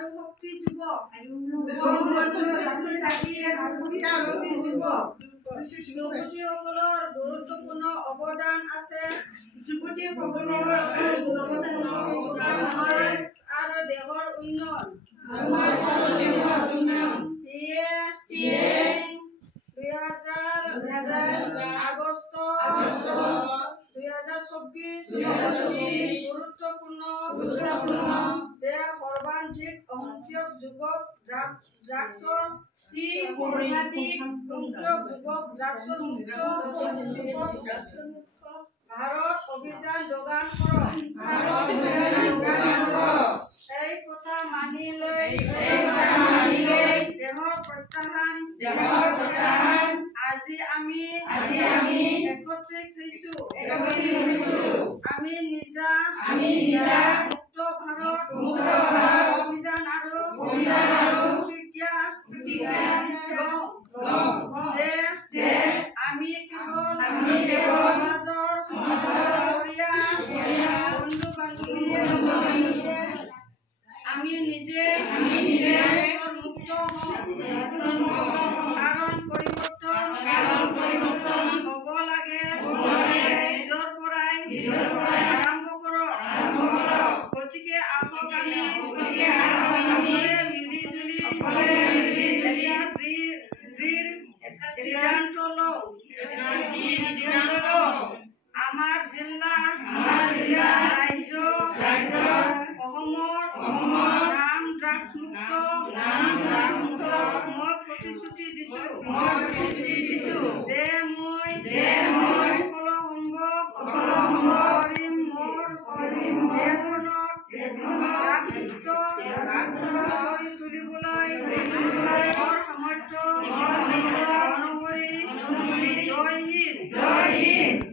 আৰু শক্তি যুৱক যুৱতীসকলৰ গুৰুত্বপূৰ্ণ অৱদান আছে সমাজ আৰু দেশৰ উন্নয়ন। ইয়ে 2000 আগষ্ট 2024 গুৰুত্বপূৰ্ণ যে সৰ্বাধিক সংখ্যক যুৱক ড্ৰাগছৰ মুক্ত ভাৰত অভিযান যোগান কৰক। এই কথা মানি লৈ দেশৰ প্ৰত্যাহ্বান আজি আমি একত্ৰিত হৈছো। আমি নিজা মুক্ত ভাৰত অভিযান আৰু প্ৰতিজ্ঞা যে আমি কেৱল সমাজৰ বন্ধু বান্ধৱীয়ে আমি নিজে মুক্ত হওঁ। কাৰণ পৰিৱৰ্তন হ'ব লাগে নিজৰ পৰাই আৰম্ভ কৰক। গতিকে আহক আমি মিলি জুলি সিদ্ধান্ত লওঁ। আমাৰ জিলা ৰাজ্য অসমৰ নাম ড্ৰাগছ মুক্ত। মই প্ৰতিশ্ৰুতি দিছো যে মই সকলো সম্ভৱ কৰিম। মোৰ দেশখনক ড্ৰাগছমুক্ত কৰি তুলিবলৈ মোৰ সামৰ্থ্য অনুসৰি। জয় হিন্দ।